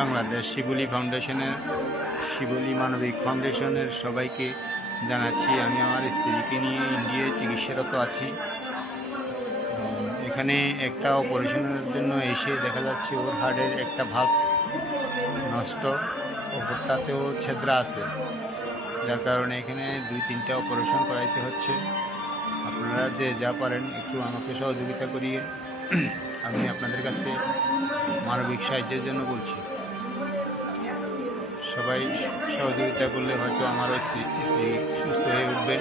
বাংলাদেশ শিবলী মানবিক ফাউন্ডেশনের সবাইকে জানাচ্ছি আমি আমার স্ত্রীকে নিয়ে ইন্ডিয়ায় চিকিৎসারত আছি। এখানে একটা অপারেশনের জন্য এসে দেখা যাচ্ছে ওর হার্টের একটা ভাগ নষ্ট, ওপরটাতেও ছেদ্রা আছে, যার কারণে এখানে 2-3টা অপারেশন করাইতে হচ্ছে। আপনারা যে যা পারেন একটু আমাকে সহযোগিতা করিয়ে আমি আপনাদের কাছে মানবিক সাহায্যের জন্য বলছি। সবাই সহযোগিতা করলে হয়তো আমার স্ত্রী সুস্থ হয়ে উঠবে।